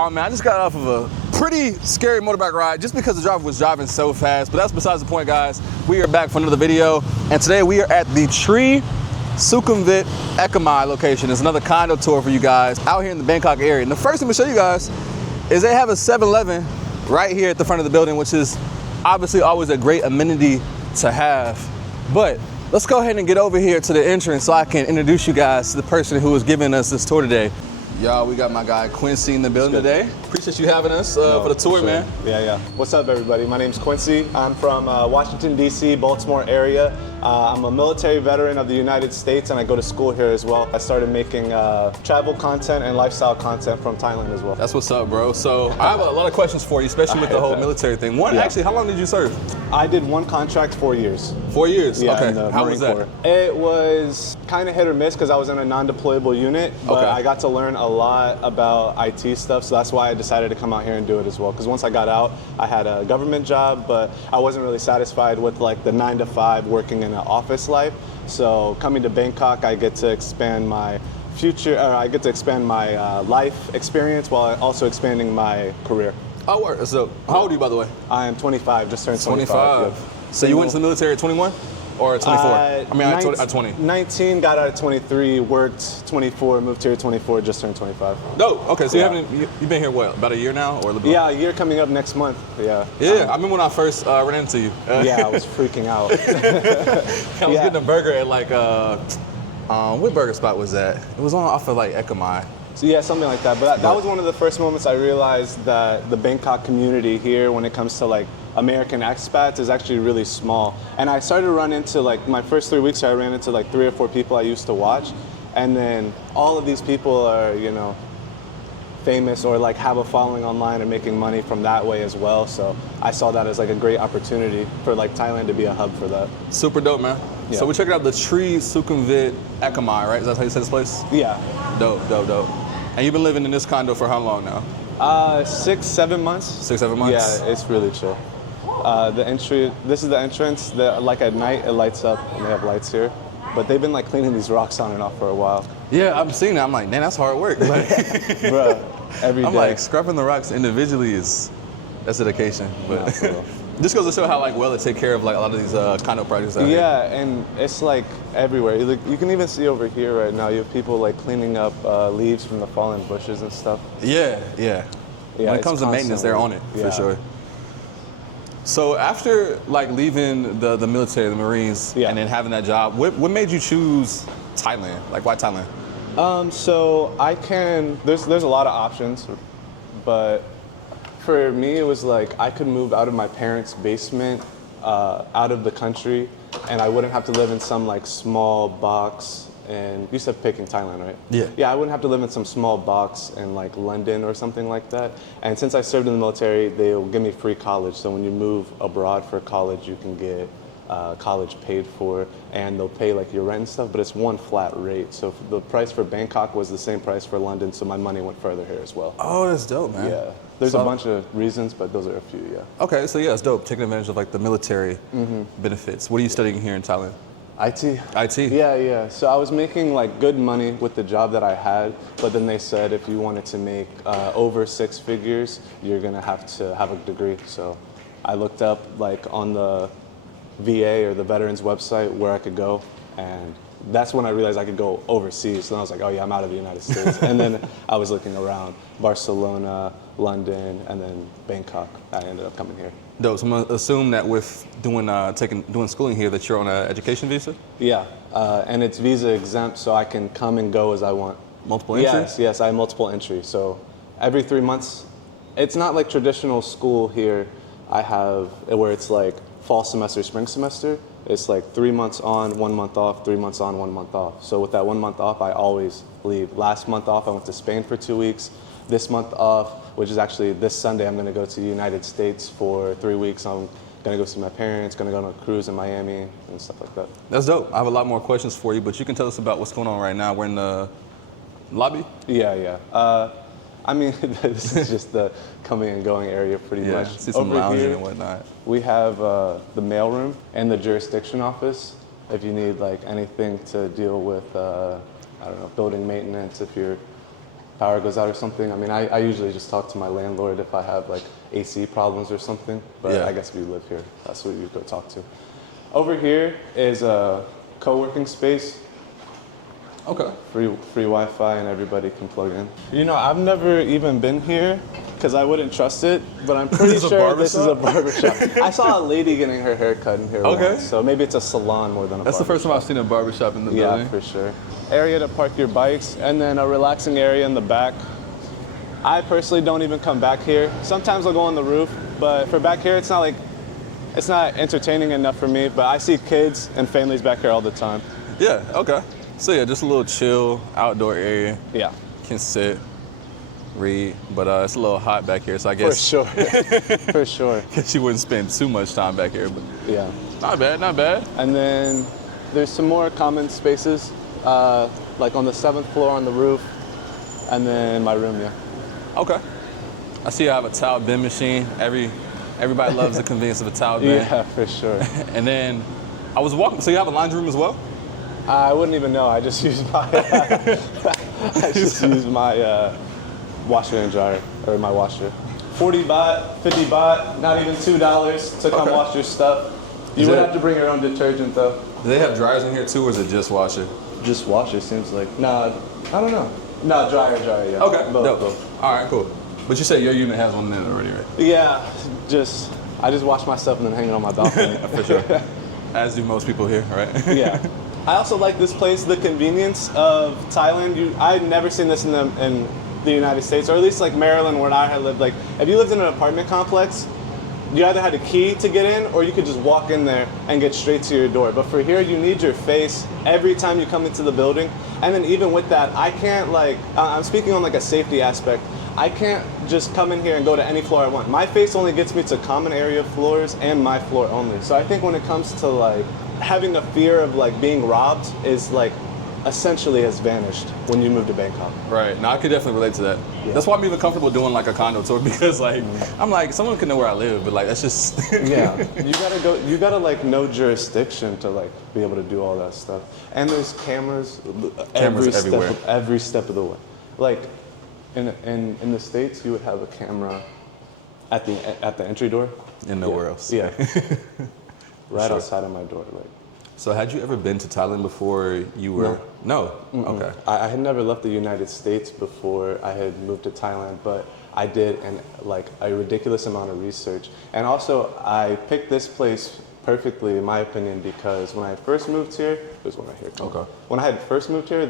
Oh man, I just got off of a pretty scary motorbike ride just because the driver was driving so fast, but that's besides the point, guys. We are back for another video, and today we are at the Tree Sukhumvit Ekamai location. It's another condo tour for you guys out here in the Bangkok area. And the first thing to show you guys is they have a 7-Eleven right here at the front of the building, which is obviously always a great amenity to have. But let's go ahead and get over here to the entrance so I can introduce you guys to the person who is giving us this tour today. Y'all, we got my guy Quincy in the building today. Appreciate you having us for the tour, man. Yeah. What's up, everybody? My name's Quincy. I'm from Washington, D.C., Baltimore area. I'm a military veteran of the United States, and I go to school here as well. I started making travel content and lifestyle content from Thailand as well. That's what's up, bro. So I have a lot of questions for you, especially with the whole military thing. Actually, how long did you serve? I did one contract, 4 years. 4 years? Yeah, okay. in the How Marine was that? Corps. It was kind of hit or miss because I was in a non-deployable unit, but I got to learn a lot about IT stuff, so that's why I decided to come out here and do it as well. Because once I got out, I had a government job, but I wasn't really satisfied with like the 9 to 5 working in an office life. So coming to Bangkok, I get to expand my life experience while also expanding my career. Oh, word. So how old are you, by the way? I am 25, just turned 25. Yep. So you went to the military at 21 or at 24? At 20. 19, got out at 23, worked 24, moved here at 24, just turned 25. No, okay, so you've been here what, about a year now or a little bit? Yeah, a year coming up next month, yeah. Yeah, I remember when I first ran into you. Yeah, I was freaking out. I was getting a burger at like, what burger spot was that? It was off of like Ekamai. So yeah, something like that. But that was one of the first moments I realized that the Bangkok community here, when it comes to like American expats, is actually really small. And I started to run into like my first 3 weeks, I ran into like 3 or 4 people I used to watch. And then all of these people are, you know, famous or like have a following online and making money from that way as well. So I saw that as like a great opportunity for like Thailand to be a hub for that. Super dope, man. Yeah. So we're checking out the Tree Sukhumvit Ekamai, right? Is that how you say this place? Yeah. Dope. And you've been living in this condo for how long now? 6-7 months. 6-7 months? Yeah, it's really chill. This is the entrance. Like at night, it lights up and they have lights here. But they've been like cleaning these rocks on and off for a while. Yeah, I'm seeing that. I'm like, man, that's hard work. Like, bruh, every day. I'm like, scrubbing the rocks individually that's dedication. But yeah, just goes to show how like well they take care of like a lot of these condo projects out here. Yeah, and it's like everywhere. You can even see over here right now, you have people like cleaning up leaves from the fallen bushes and stuff. Yeah. When it comes to maintenance, they're on it for sure. So after like leaving the military, the Marines, and then having that job, what made you choose Thailand? Like why Thailand? So there's a lot of options, but for me it was like I could move out of my parents' basement, out of the country, and I wouldn't have to live in some like small box. And you said picking Thailand, right? Yeah, I wouldn't have to live in some small box in like London or something like that. And since I served in the military, they'll give me free college. So when you move abroad for college, you can get college paid for, and they'll pay like your rent and stuff, but it's one flat rate. So the price for Bangkok was the same price for London, so my money went further here as well. Oh, that's dope, man. Yeah. There's a bunch of reasons, but those are a few, yeah. Okay, so yeah, it's dope, taking advantage of like the military benefits. What are you studying here in Thailand? IT. Yeah. So I was making like good money with the job that I had, but then they said if you wanted to make over 6 figures, you're gonna have to have a degree. So I looked up like on the VA or the Veterans website where I could go, and that's when I realized I could go overseas. So then I was like, oh yeah, I'm out of the United States. And then I was looking around Barcelona, London, and then Bangkok. I ended up coming here. Dope. So I'm gonna assume that with doing schooling here that you're on an education visa? Yeah, and it's visa exempt, so I can come and go as I want. Multiple entries? Yes, I have multiple entries. So every 3 months, it's not like traditional school here. I have where it's like fall semester, spring semester. It's like 3 months on, 1 month off, 3 months on, 1 month off. So with that 1 month off, I always leave. Last month off, I went to Spain for 2 weeks. This month off, which is actually this Sunday, I'm gonna go to the United States for 3 weeks. I'm gonna go see my parents, gonna go on a cruise in Miami and stuff like that. That's dope. I have a lot more questions for you, but you can tell us about what's going on right now. We're in the lobby? Yeah. I mean, this is just the coming and going area pretty much. See some lounging and whatnot. We have the mail room and the jurisdiction office. If you need like anything to deal with, I don't know, building maintenance, if you're power goes out or something. I mean, I usually just talk to my landlord if I have like AC problems or something, but Yeah. I guess if you live here, that's what you go talk to. Over here is a co-working space. Okay. Free Wi-Fi and everybody can plug in. You know, I've never even been here because I wouldn't trust it, but I'm pretty This is a sure this is a barbershop? barbershop. I saw a lady getting her hair cut in here Okay. once, so maybe it's a salon more than a That's the first time I've seen a barbershop in the Yeah, building. for sure. Area to park your bikes, and then a relaxing area in the back. I personally don't even come back here. Sometimes I'll go on the roof, but for back here, it's not entertaining enough for me, but I see kids and families back here all the time. Yeah, okay. So yeah, just a little chill outdoor area. Yeah. Can sit, read, but it's a little hot back here, so I For guess sure. For sure. guess you wouldn't spend too much time back here, but Yeah. not bad, not bad. And then there's some more common spaces, like on the 7th floor on the roof, and then my room, yeah. Okay. I see I have a towel bin machine. Everybody loves the convenience of a towel bin. Yeah, for sure. And then I was walking, so you have a laundry room as well? I wouldn't even know. I just use my washer and dryer, or my washer. 40 baht, 50 baht, not even $2 to come Okay. wash your stuff. You Is would it- have to bring your own detergent though. Do they have dryers in here too, or is it just washer? Just washer seems like. Nah, I don't know. No, dryer, yeah. Okay, Both, dope. both. All right, cool. But you said your unit has one in it already, right? Yeah, I just wash my stuff and then hang it on my balcony. For sure. As do most people here, right? Yeah. I also like this place, the convenience of Thailand. I'd never seen this in the United States, or at least like Maryland where I had lived. Like, if you lived in an apartment complex, you either had a key to get in or you could just walk in there and get straight to your door. But for here, you need your face every time you come into the building. And then even with that, I can't I'm speaking on like a safety aspect. I can't just come in here and go to any floor I want. My face only gets me to common area floors and my floor only. So I think when it comes to like having a fear of like being robbed is like essentially has vanished when you move to Bangkok. Right. Now I could definitely relate to that. Yeah. That's why I'm even comfortable doing like a condo tour because like I'm like someone can know where I live, but like that's just Yeah, you gotta like know jurisdiction to like be able to do all that stuff. And there's cameras, everywhere. every step of the way. Like in the States, you would have a camera at the entry door. and nowhere else. Yeah, right Sure. outside of my door. Like, So had you ever been to Thailand before you were? No. Okay. I had never left the United States before I had moved to Thailand, but I did a ridiculous amount of research. And also, I picked this place perfectly, in my opinion, because when I first moved here, there's one right here. Okay. When I had first moved here,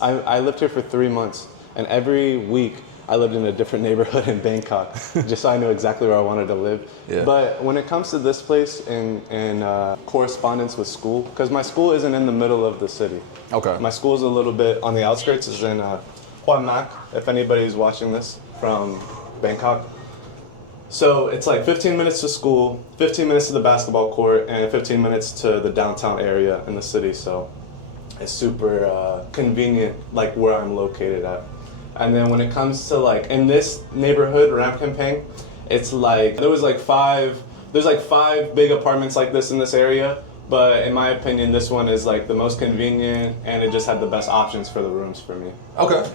I lived here for 3 months, and every week I lived in a different neighborhood in Bangkok, just so I knew exactly where I wanted to live. Yeah. But when it comes to this place in correspondence with school, because my school isn't in the middle of the city. Okay. My school's a little bit on the outskirts. It's in Hua Mak, if anybody's watching this from Bangkok. So it's like 15 minutes to school, 15 minutes to the basketball court, and 15 minutes to the downtown area in the city. So it's super convenient, like where I'm located at. And then when it comes to like in this neighborhood, Ramkhampeng, it's like there's like five big apartments like this in this area. But in my opinion, this one is like the most convenient, and it just had the best options for the rooms for me. Okay.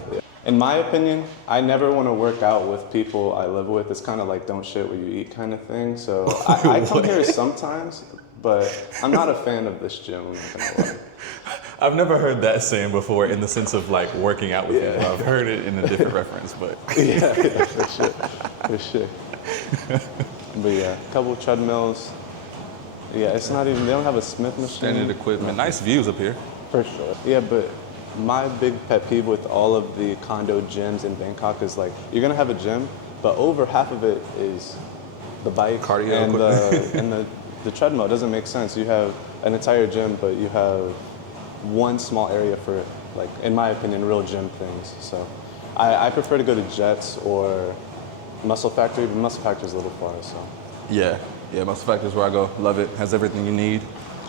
In my opinion, I never want to work out with people I live with. It's kind of like don't shit what you eat kind of thing. So I come here sometimes, but I'm not a fan of this gym. I'm not gonna lie. I've never heard that saying before in the sense of like working out with people. I've heard it in a different reference, but yeah, for sure. But yeah, a couple treadmills. Yeah, it's not even, they don't have a Smith machine. standard equipment. Nice views up here. For sure. Yeah, but my big pet peeve with all of the condo gyms in Bangkok is like, you're gonna have a gym, but over half of it is the bike Cardio and equipment. the treadmill. It doesn't make sense. You have an entire gym, but you have one small area for, like, in my opinion, real gym things. So I prefer to go to Jets or Muscle Factory, but Muscle Factory is a little far, so. Yeah, Muscle Factory is where I go. Love it. Has everything you need.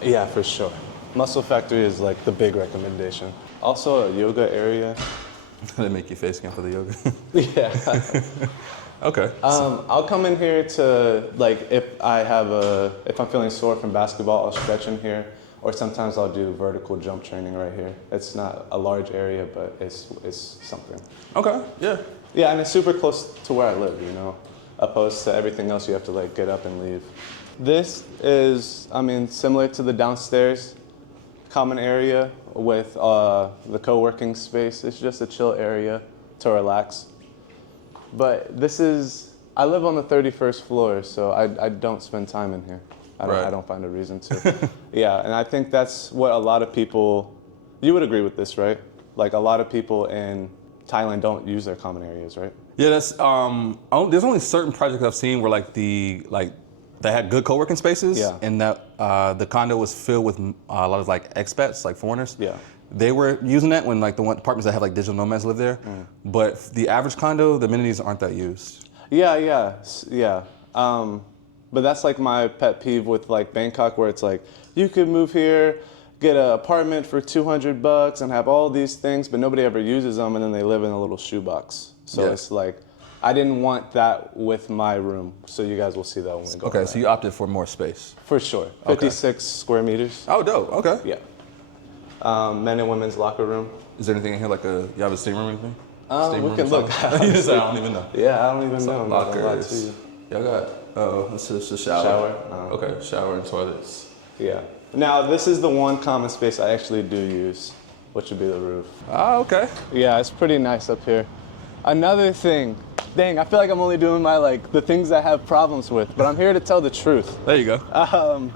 Yeah, for sure. Muscle Factory is like the big recommendation. Also a yoga area. They make you face scan for the yoga. Yeah. Okay. I'll come in here to like if I'm feeling sore from basketball, I'll stretch in here. or sometimes I'll do vertical jump training right here. It's not a large area, but it's something. Okay, yeah. Yeah, and it's super close to where I live, you know, opposed to everything else you have to like get up and leave. This is, I mean, similar to the downstairs common area with the co-working space. It's just a chill area to relax. But this is, I live on the 31st floor, so I don't spend time in here. I don't find a reason to. Yeah, and I think that's what a lot of people, you would agree with this, right? Like a lot of people in Thailand don't use their common areas, right? Yeah, that's there's only certain projects I've seen where they had good co-working spaces, Yeah. and that the condo was filled with a lot of like expats, like foreigners. Yeah. They were using that when like the apartments that have like digital nomads live there. But the average condo, the amenities aren't that used. Yeah. But that's like my pet peeve with like Bangkok, where it's like you could move here, get an apartment for $200 and have all these things, but nobody ever uses them, and then they live in a little shoebox. So Yeah. it's like, I didn't want that with my room. So you guys will see that when we go. Okay, so you opted for more space. For sure, 56 square meters. Oh, dope. Okay. Yeah. Men and women's locker room. Is there anything in here like you have a steam room or anything? Steam We room can or look. something? You said, I don't even know. Yeah, I don't even know. I'm not gonna lie to Lockers. you. Y'all got, this is a shower. Shower. Okay, shower and toilets. Yeah. Now this is the one common space I actually do use, which would be the roof. Oh, okay. Yeah, it's pretty nice up here. Another thing, dang, I feel like I'm only doing the things I have problems with, but I'm here to tell the truth. There you go.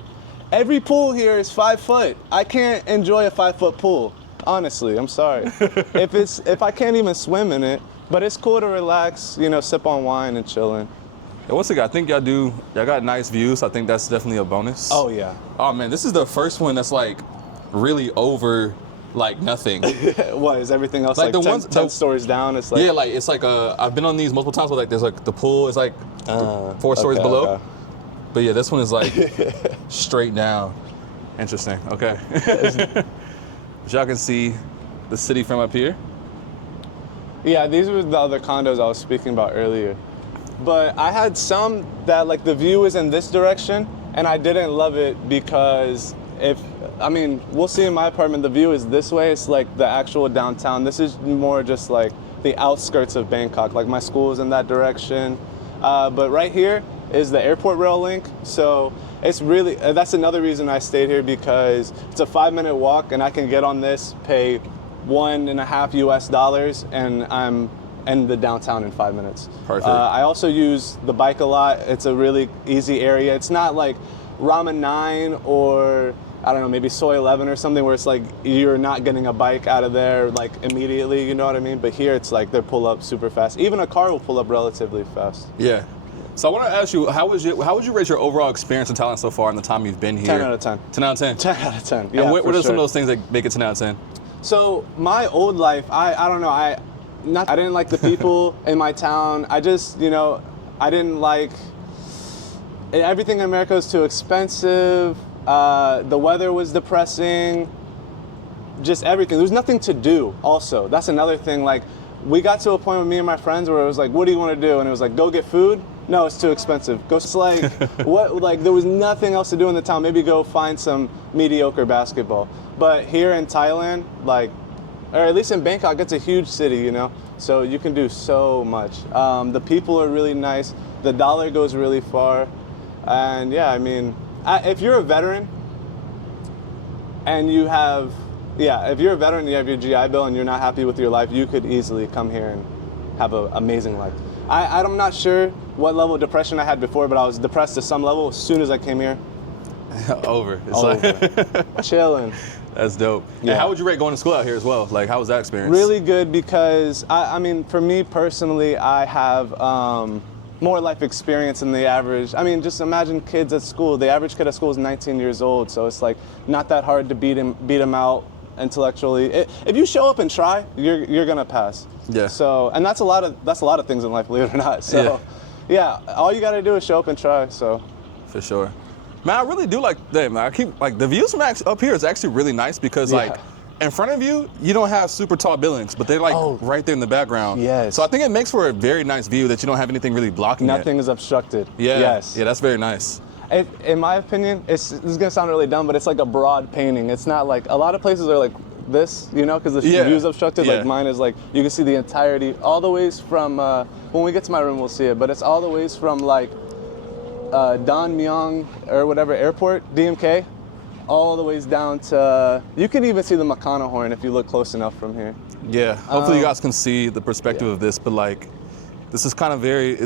Every pool here is 5 foot. I can't enjoy a 5-foot pool. Honestly, I'm sorry. if I can't even swim in it, but it's cool to relax, you know, sip on wine and chilling. Yeah, once again, I think y'all got nice views. I think that's definitely a bonus. Oh yeah. Oh man, this is the first one that's like really over like nothing. What, is everything else Like like the 10 stories down? It's like, Yeah, like it's like I've been on these multiple times where like there's like the pool is like 4 stories okay, below. okay. But yeah, this one is like straight down. Interesting. Okay. But y'all can see the city from up here. Yeah, these were the other condos I was speaking about earlier. But I had some that like the view is in this direction, and I didn't love it because we'll see in my apartment, the view is this way. It's like the actual downtown. This is more just like the outskirts of Bangkok. Like my school is in that direction. But right here is the airport rail link. So it's really, that's another reason I stayed here, because it's a 5-minute walk and I can get on this, pay $1.50 US, and I'm in the downtown in 5 minutes. Perfect. I also use the bike a lot. It's a really easy area. It's not like Ramen 9 or I don't know, maybe Soy 11 or something where it's like you're not getting a bike out of there like immediately, you know what I mean? But here it's like they pull up super fast. Even a car will pull up relatively fast. Yeah. So I want to ask you, how would you rate your overall experience in Thailand so far in the time you've been here? 10 out of 10. 10 out of 10? 10 out of 10, yeah. And what are some sure. of those things that make it 10 out of 10? So my old life, I don't know, I didn't like the people in my town. I just, I didn't like, everything in America was too expensive. The weather was depressing. Just everything. There was nothing to do also. That's another thing. Like, we got to a point with me and my friends where it was like, what do you want to do? And it was like, go get food. No, it's too expensive. Go like, what? Like, there was nothing else to do in the town. Maybe go find some mediocre basketball. But here in Thailand, like, or at least in Bangkok, it's a huge city, so you can do so much. The people are really nice. The dollar goes really far. And yeah, I mean, if you're a veteran and you have your GI Bill and you're not happy with your life, you could easily come here and have an amazing life. I'm not sure what level of depression I had before, but I was depressed to some level as soon as I came here. Over. It's Over. Chilling. That's dope. Yeah. And how would you rate going to school out here as well? Like, how was that experience? Really good, because I mean, for me personally, I have more life experience than the average. I mean, just imagine kids at school. The average kid at school is 19 years old, so it's like not that hard to beat him out intellectually. If you show up and try, you're gonna pass. Yeah. So, and that's a lot of things in life, believe it or not. So, yeah, all you gotta do is show up and try. So, for sure. Man, I really do like that, man. I keep like the views from up here is actually really nice because like in front of you, you don't have super tall buildings, but they're like right there in the background. Yes. So I think it makes for a very nice view that you don't have anything really blocking it. Nothing is obstructed. Yeah. Yes. Yeah, that's very nice. In my opinion, this is gonna sound really dumb, but it's like a broad painting. It's not like, a lot of places are like this, you know, because the view's obstructed. Like mine is like, you can see the entirety, all the ways from, when we get to my room, we'll see it, but it's all the ways from like Don Mueang or whatever airport, DMK, all the ways down to, you can even see the Matterhorn if you look close enough from here. Yeah, hopefully you guys can see the perspective of this, but like, this is kind of very,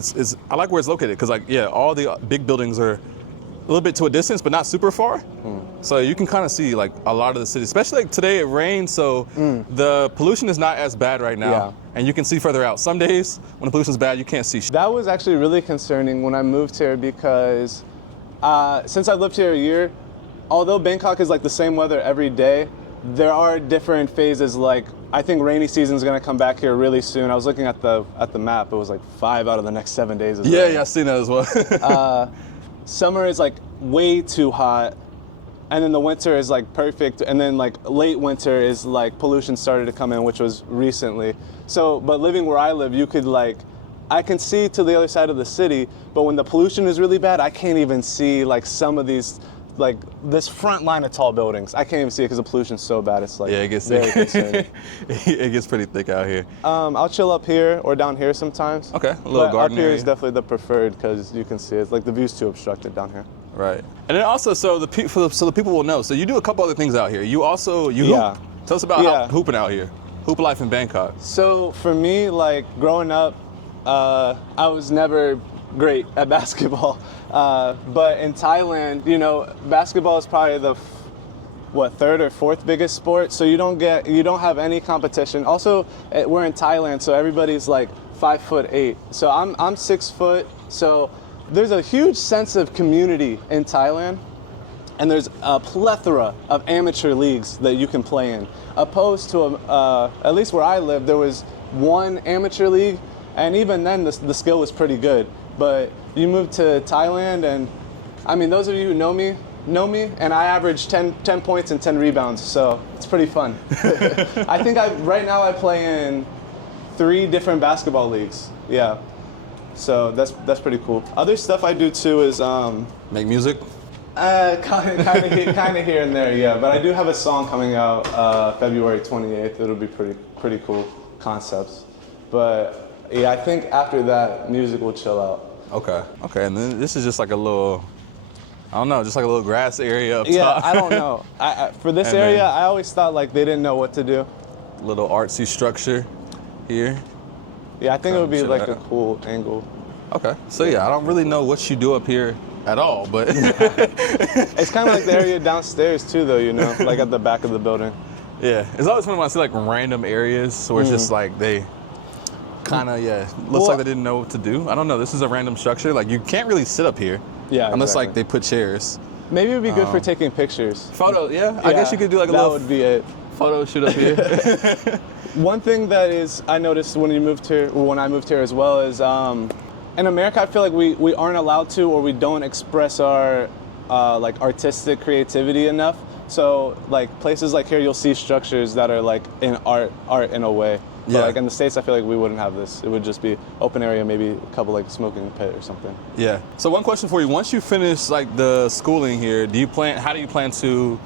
I like where it's located, because like, yeah, all the big buildings are a little bit to a distance, but not super far. So you can kind of see like a lot of the city, especially like today it rained, so the pollution is not as bad right now. And you can see further out. Some days when the pollution is bad, you can't see shit. That was actually really concerning when I moved here, because since I lived here a year, although Bangkok is like the same weather every day, there are different phases. Like, I think rainy season is gonna come back here really soon. I was looking at the map. It was like 5 out of the next 7 days. Yeah, I've seen that as well. Summer is like way too hot, and then the winter is like perfect, and then like late winter is like pollution started to come in, which was recently. So, but living where I live, you could like, I can see to the other side of the city, but when the pollution is really bad, I can't even see like some of these, like this front line of tall buildings. I can't even see it because the pollution's so bad. It's like, yeah, it gets very thick. concerning. It gets pretty thick out here. I'll chill up here or down here sometimes. Okay, a little garden up here area. is definitely the preferred, because you can see it's like the view's too obstructed down here. Right. And then also, so the people will know. So you do a couple other things out here. You also hoop. Tell us about how hooping out here. Hoop life in Bangkok. So for me, like growing up, I was never great at basketball, but in Thailand, you know, basketball is probably the third or fourth biggest sport. So you don't have any competition. Also, we're in Thailand, so everybody's like 5'8". So I'm 6 foot. So there's a huge sense of community in Thailand, and there's a plethora of amateur leagues that you can play in. Opposed to, at least where I live, there was one amateur league, and even then the skill was pretty good. But you move to Thailand, and I mean, those of you who know me, and I average 10 points and 10 rebounds, so it's pretty fun. I think right now I play in 3 different basketball leagues. Yeah. So that's pretty cool. Other stuff I do too is make music. Kind of here and there, yeah. But I do have a song coming out February 28th. It'll be pretty cool concepts. But yeah, I think after that, music will chill out. Okay. And then this is just like a little, I don't know, just like a little grass area up top. Yeah, I don't know. For this area, I always thought like they didn't know what to do. Little artsy structure here. Yeah, I think it would be like a cool angle. Okay, so yeah, I don't really know what you do up here at all, but it's kind of like the area downstairs too, though. You know, like at the back of the building. Yeah, it's always fun when I see like random areas where it's just like they kind of looks like they didn't know what to do. I don't know. This is a random structure. Like you can't really sit up here. Yeah, unless like they put chairs. Maybe it'd be good for taking pictures. Photos, yeah. I guess you could do like a little. That would be it. Photo shoot up here. One thing that is I noticed when I moved here as well is in America I feel like we aren't allowed to, or we don't express our like artistic creativity enough. So like places like here you'll see structures that are like in art in a way. But like in the States I feel like we wouldn't have this. It would just be open area, maybe a couple like smoking pit or something. Yeah. So one question for you, once you finish like the schooling here, how do you plan to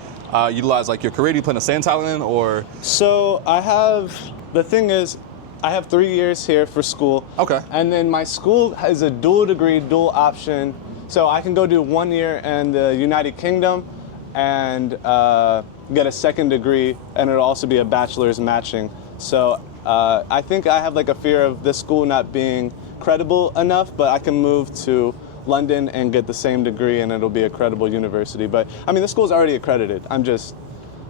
utilize like your career? Do you plan to stay in Thailand or? So the thing is, I have 3 years here for school. Okay. And then my school is a dual degree, dual option. So I can go do 1 year in the United Kingdom and get a second degree, and it'll also be a bachelor's matching. So I think I have like a fear of this school not being credible enough, but I can move to London and get the same degree and it'll be a credible university. But I mean, the school's already accredited.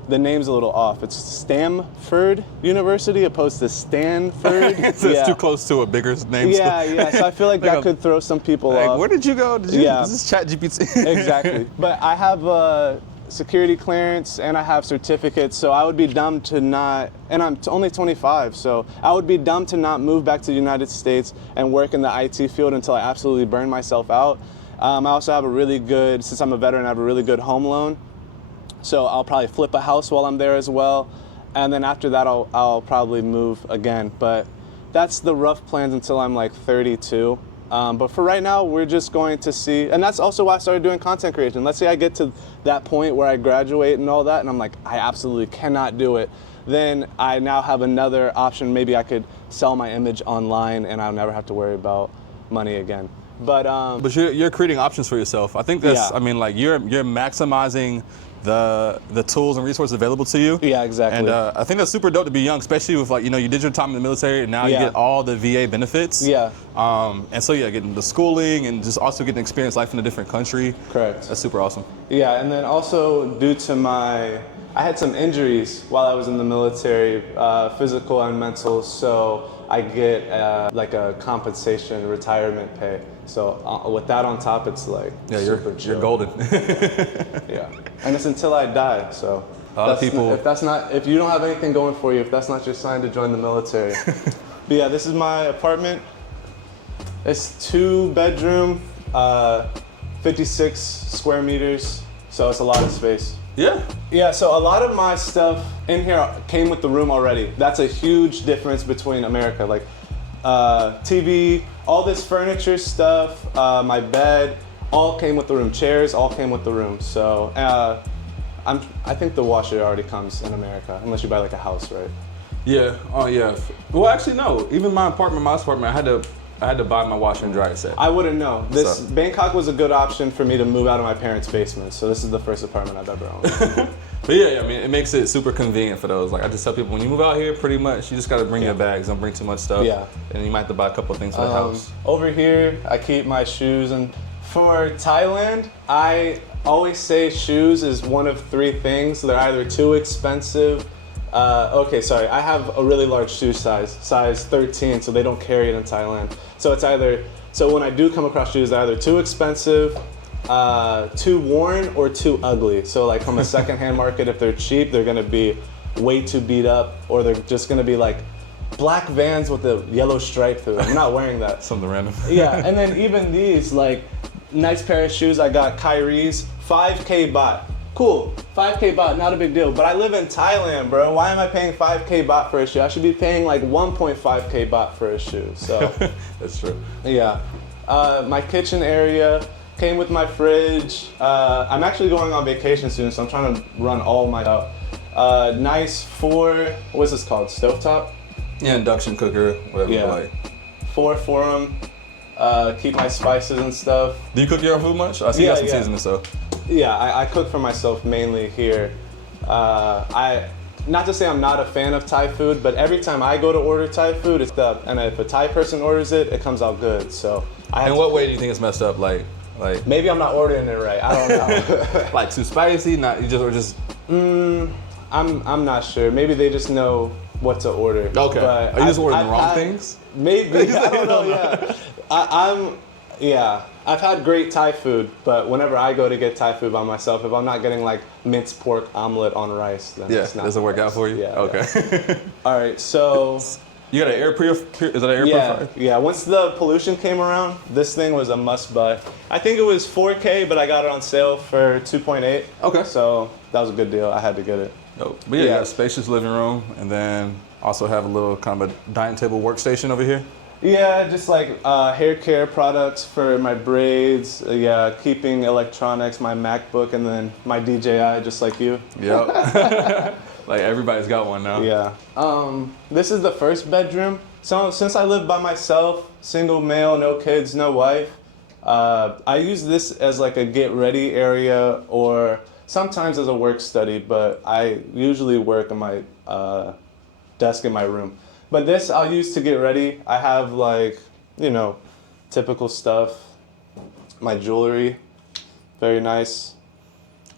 The name's a little off. It's Stamford University opposed to Stanford. So it's too close to a bigger name. Yeah. So I feel like that could throw some people off. Where did you go? Is this ChatGPT? Exactly. But I have a security clearance and I have certificates, so I would be dumb to not, and I'm only 25, so I would be dumb to not move back to the United States and work in the IT field until I absolutely burn myself out. I also have since I'm a veteran, I have a really good home loan. So I'll probably flip a house while I'm there as well. And then after that, I'll probably move again. But that's the rough plans until I'm like 32. But for right now, we're just going to see, and that's also why I started doing content creation. Let's say I get to that point where I graduate and all that, and I'm like, I absolutely cannot do it. Then I now have another option. Maybe I could sell my image online, and I'll never have to worry about money again. But you're creating options for yourself. I think that's, Yeah. I mean, like you're maximizing the tools and resources available to you. Yeah, exactly. And I think that's super dope to be young, especially with like, you know, you did your time in the military and now you Yeah. get all the VA benefits. Yeah. And so yeah, getting the schooling and just also getting to experience life in a different country. Correct. That's super awesome. Yeah, and then also due to I had some injuries while I was in the military, physical and mental, so I get like a compensation retirement pay. So with that on top, it's like super chill. You're golden. Yeah, and it's until I die. So if you don't have anything going for you, if that's not your sign to join the military. But yeah, this is my apartment. It's 2-bedroom, 56 square meters. So it's a lot of space. Yeah. Yeah, so a lot of my stuff in here came with the room already. That's a huge difference between America. Like TV, all this furniture stuff, my bed, all came with the room. Chairs, all came with the room. So I think the washer already comes in America, unless you buy like a house, right? Yeah. Oh yeah. Well, actually no. Even my last apartment, I had to buy my washer and dryer set. I wouldn't know. Bangkok was a good option for me to move out of my parents' basement. So this is the first apartment I've ever owned. But yeah, I mean, it makes it super convenient for those. Like I just tell people, when you move out here, pretty much you just gotta bring your bags. Don't bring too much stuff. Yeah. And you might have to buy a couple of things for the house. Over here, I keep my shoes. And for Thailand, I always say shoes is one of 3 things. They're either too expensive. I have a really large shoe size 13, so they don't carry it in Thailand. So when I do come across shoes, they're either too expensive, too worn, or too ugly. So like from a secondhand market, if they're cheap, they're gonna be way too beat up, or they're just gonna be like black Vans with a yellow stripe through them. I'm not wearing that. Something random. Yeah, and then even these, like, nice pair of shoes. I got Kyrie's, 5K baht. Cool, 5K baht, not a big deal. But I live in Thailand, bro. Why am I paying 5K baht for a shoe? I should be paying like 1.5K baht for a shoe. So that's true. Yeah. My kitchen area came with my fridge. I'm actually going on vacation soon, so I'm trying to run all my out. Nice what's this called? Stovetop? Yeah, induction cooker, whatever you like. 4 for them. Keep my spices and stuff. Do you cook your own food much? I see you got some seasoning stuff. Yeah, I cook for myself mainly here. Not to say I'm not a fan of Thai food, but every time I go to order Thai food, and if a Thai person orders it, it comes out good. So in what way do you think it's messed up? Like maybe I'm not ordering it right. I don't know. Like too spicy? I'm not sure. Maybe they just know what to order. Okay. But Are you just ordering the wrong things? Maybe. I don't know. Yeah. I've had great Thai food, but whenever I go to get Thai food by myself, if I'm not getting like minced pork omelet on rice, then it's not. Doesn't work out for you? Yeah. Okay. Yeah. All right, so. You got an air purifier? Is that an air purifier? Yeah. Once the pollution came around, this thing was a must buy. I think it was 4K, but I got it on sale for 2.8. Okay. So that was a good deal. I had to get it. Dope. But you got a spacious living room, and then also have a little kind of a dining table workstation over here. Yeah, just like hair care products for my braids. Keeping electronics, my MacBook, and then my DJI, just like you. Yep. Like everybody's got one now. Yeah. This is the first bedroom. So since I live by myself, single male, no kids, no wife, I use this as like a get ready area or sometimes as a work study, but I usually work on my desk in my room. But this I'll use to get ready. I have like, typical stuff. My jewelry, very nice.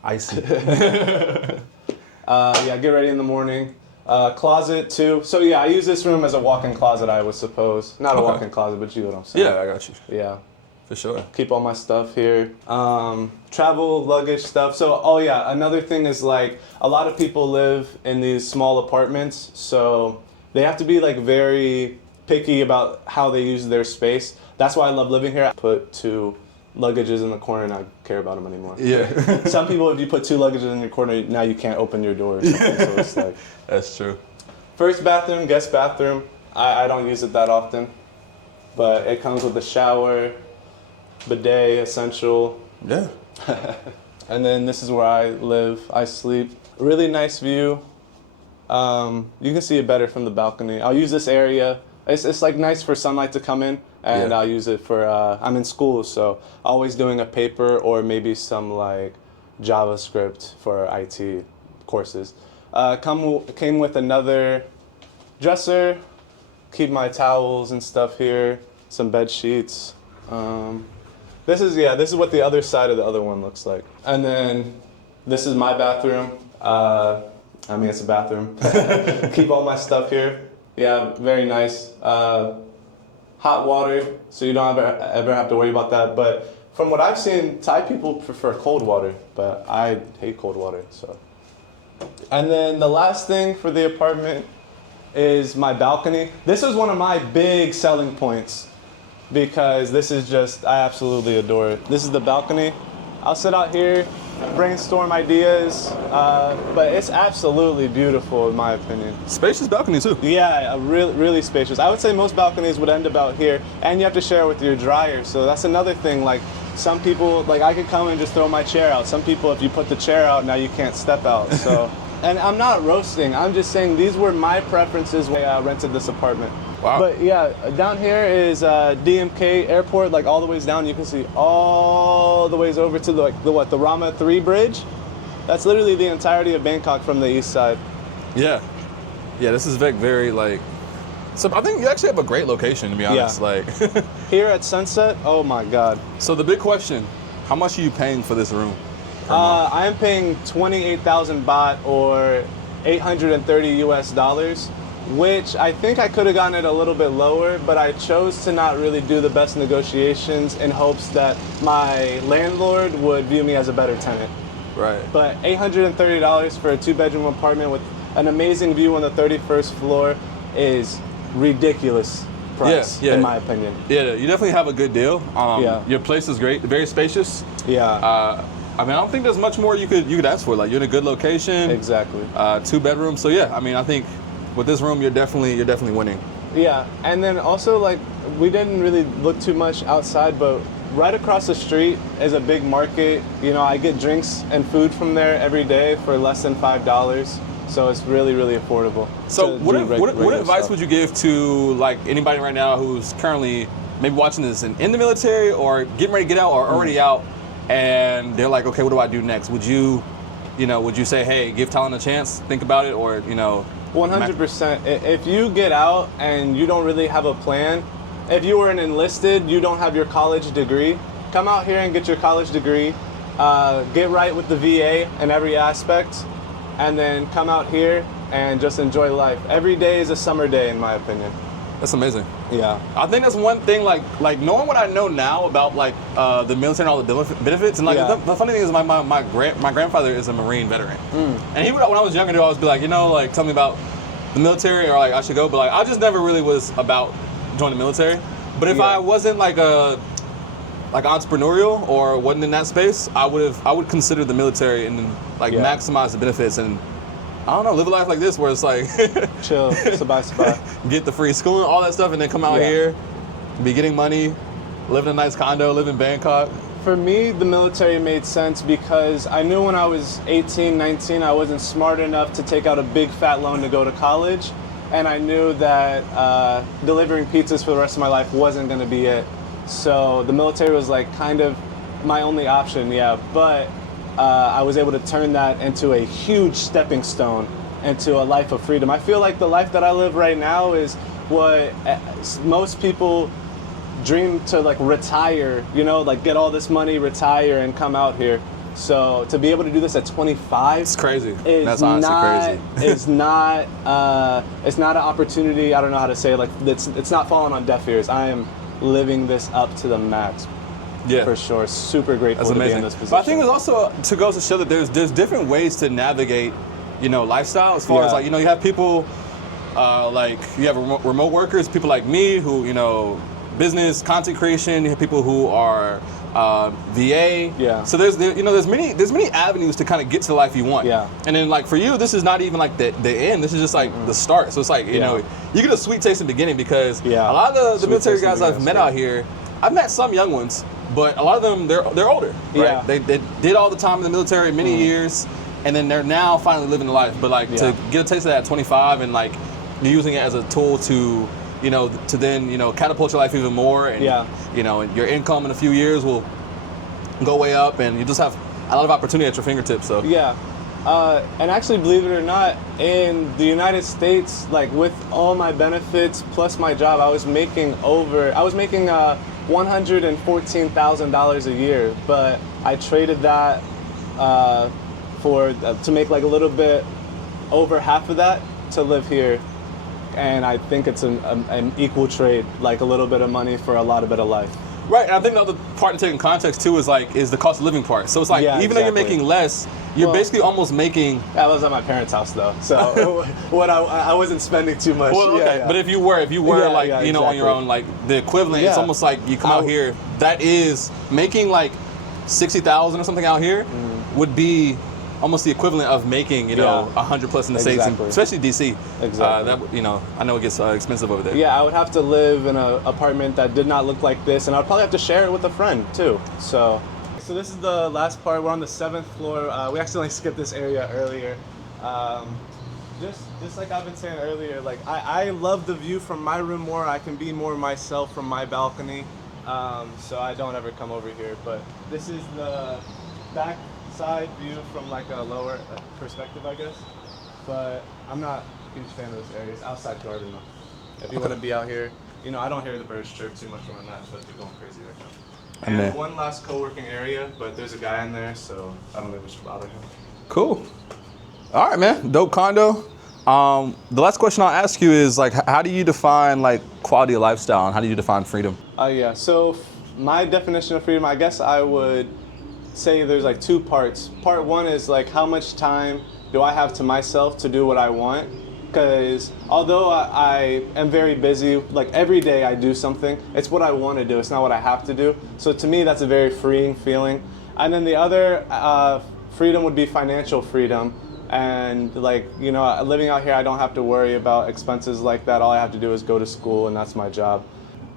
Icy. Get ready in the morning. Closet too. So yeah, I use this room as a walk-in closet, I would suppose. Not a walk-in closet, but you know what I'm saying. Yeah, I got you. Yeah. For sure. Keep all my stuff here. Travel, luggage stuff. So, another thing is like a lot of people live in these small apartments, so they have to be like very picky about how they use their space. That's why I love living here. I put 2 luggages in the corner and I don't care about them anymore. Yeah. Some people, if you put 2 luggages in your corner, now you can't open your door or something. So it's like. That's true. First bathroom, guest bathroom. I don't use it that often. but it comes with a shower, bidet, essential. Yeah. And then this is where I live, I sleep. Really nice view. You can see it better from the balcony. I'll use this area. It's like nice for sunlight to come in, and Yeah. I'll use it for, I'm in school, so always doing a paper or maybe some like JavaScript for IT courses. Came with another dresser, keep my towels and stuff here, some bed sheets. This is what the other side of the other one looks like. And then this is my bathroom. I mean, it's a bathroom. Keep all my stuff here. Yeah, very nice. Hot water, so you don't ever have to worry about that. But from what I've seen, Thai people prefer cold water, but I hate cold water, so. And then the last thing for the apartment is my balcony. This is one of my big selling points because this is just, I absolutely adore it. This is the balcony. I'll sit out here, brainstorm ideas, but it's absolutely beautiful in my opinion. Spacious balcony too. Yeah, really spacious. I would say most balconies would end about here, and you have to share it with your dryer. So that's another thing. Like some people, like I could come and just throw my chair out. Some people, if you put the chair out, now you can't step out. So, and I'm not roasting. I'm just saying these were my preferences when I rented this apartment. Wow. But yeah, down here is DMK Airport, like all the ways down. You can see all the ways over to the Rama 3 bridge. That's literally the entirety of Bangkok from the east side. Yeah. Yeah, this is very like, so I think you actually have a great location, to be honest. Yeah. Like Here at Sunset, oh my God. So the big question, how much are you paying for this room? I am paying 28,000 baht or 830 US dollars, which I think I could have gotten it a little bit lower, but I chose to not really do the best negotiations in hopes that my landlord would view me as a better tenant. Right. But $830 for a 2-bedroom apartment with an amazing view on the 31st floor is ridiculous price, in my opinion. Yeah, you definitely have a good deal. Your place is great, very spacious. Yeah. I mean, I don't think there's much more you could ask for. Like, you're in a good location. Exactly. 2 bedrooms. So yeah, I mean, I think with this room, you're definitely winning. Yeah, and then also like we didn't really look too much outside, but right across the street is a big market. You know, I get drinks and food from there every day for less than $5. So it's really affordable. So what advice would you give to like anybody right now who's currently maybe watching this in the military or getting ready to get out or already out, and they're like, okay, what do I do next? Would you say, hey, give talent a chance, think about it, or 100%. If you get out and you don't really have a plan, if you were an enlisted, you don't have your college degree, come out here and get your college degree, get right with the VA in every aspect, and then come out here and just enjoy life. Every day is a summer day, in my opinion. That's amazing. Yeah. I think that's one thing, like knowing what I know now about like the military and all the benefits, and like the funny thing is my grandfather is a Marine veteran, and he would, when I was younger, he'd always be like, like tell me about the military or like I should go, but like I just never really was about joining the military. But if I wasn't like entrepreneurial or wasn't in that space, I would consider the military and maximize the benefits and I don't know, live a life like this where it's like chill, sabay. Get the free schooling, all that stuff, and then come out here, be getting money, live in a nice condo, live in Bangkok. For me, the military made sense because I knew when I was 18, 19, I wasn't smart enough to take out a big fat loan to go to college. And I knew that delivering pizzas for the rest of my life wasn't going to be it. So the military was like kind of my only option, but I was able to turn that into a huge stepping stone into a life of freedom. I feel like the life that I live right now is what most people dream to like retire, like get all this money, retire, and come out here. So to be able to do this at 25, it's crazy. That's honestly crazy. It's not an opportunity. I don't know how to say it. Like it's not falling on deaf ears. I am living this up to the max. Yeah, for sure. Super grateful to be in this position. But I think it's also to go to show that there's different ways to navigate, lifestyle. As far as you have people like you have remote workers, people like me who business, content creation. You have people who are VA. Yeah. So there's many avenues to kind of get to the life you want. Yeah. And then like for you, this is not even like the end. This is just like the start. So it's like you know you get a sweet taste in the beginning because a lot of the military guys I've met out here, I've met some young ones, but a lot of them they're older. Right? Yeah. They did all the time in the military many years, and then they're now finally living the life. But like to get a taste of that at 25 and like you're using it as a tool to to then catapult your life even more, and your income in a few years will go way up, and you just have a lot of opportunity at your fingertips. So and actually, believe it or not, in the United States, like with all my benefits plus my job, I was making $114,000 a year, but I traded that to make like a little bit over half of that to live here. And I think it's an equal trade, like a little bit of money for a lot of better life. Right, and I think the other part to take in context too is the cost of living part. So it's like even though you're making less, you're basically almost making. I was at my parents' house though, so I wasn't spending too much. Well, okay. But if you were on your own, like the equivalent, it's almost like you come out here. That is making like 60,000 or something out here would be almost the equivalent of making 100 plus in the States, and especially DC. Exactly. I know it gets expensive over there. Yeah, I would have to live in an apartment that did not look like this, and I'd probably have to share it with a friend too. So this is the last part. We're on the 7th floor. We accidentally skipped this area earlier. Just like I've been saying earlier, like I love the view from my room more. I can be more myself from my balcony, so I don't ever come over here. But this is the back side view from like a lower perspective, I guess. But I'm not a huge fan of this area. It's outside garden though. If you want to be out here, I don't hear the birds chirp too much when I'm not, but they're going crazy right now. And one last co-working area, but there's a guy in there, so I don't think we should bother him. Cool. All right, man. Dope condo. The last question I'll ask you is like, how do you define like quality of lifestyle, and how do you define freedom? So my definition of freedom, I guess I would say there's like two parts. Part one is like how much time do I have to myself to do what I want? Because although I am very busy, like every day I do something, it's what I want to do, it's not what I have to do. So to me, that's a very freeing feeling. And then the other freedom would be financial freedom. And like, living out here, I don't have to worry about expenses like that. All I have to do is go to school, and that's my job.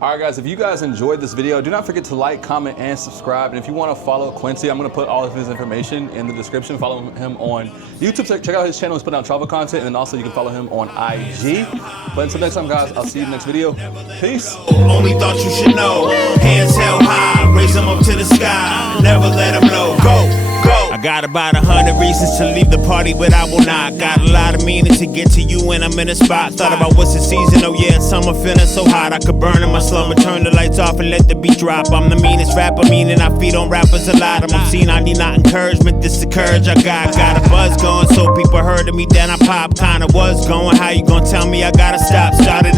All right, guys, if you guys enjoyed this video, do not forget to like, comment, and subscribe. And if you want to follow Quincy, I'm going to put all of his information in the description. Follow him on YouTube. Check out his channel. He's putting out travel content. And then also you can follow him on IG. But until next time, guys, I'll see you in the next video. Peace. Only thought you should know. Hands held high, raise them up to the sky. Never let them know. Go. I got about 100 reasons to leave the party, but I will not. Got a lot of meaning to get to you when I'm in a spot. Thought about what's the season, oh yeah, summer feeling so hot. I could burn in my slumber, turn the lights off and let the beat drop. I'm the meanest rapper, meaning I feed on rappers a lot. I'm obscene, I need not encouragement, this the courage I got. Got a buzz going, so people heard of me, then I pop. Kinda was going, how you gonna tell me I gotta stop? Started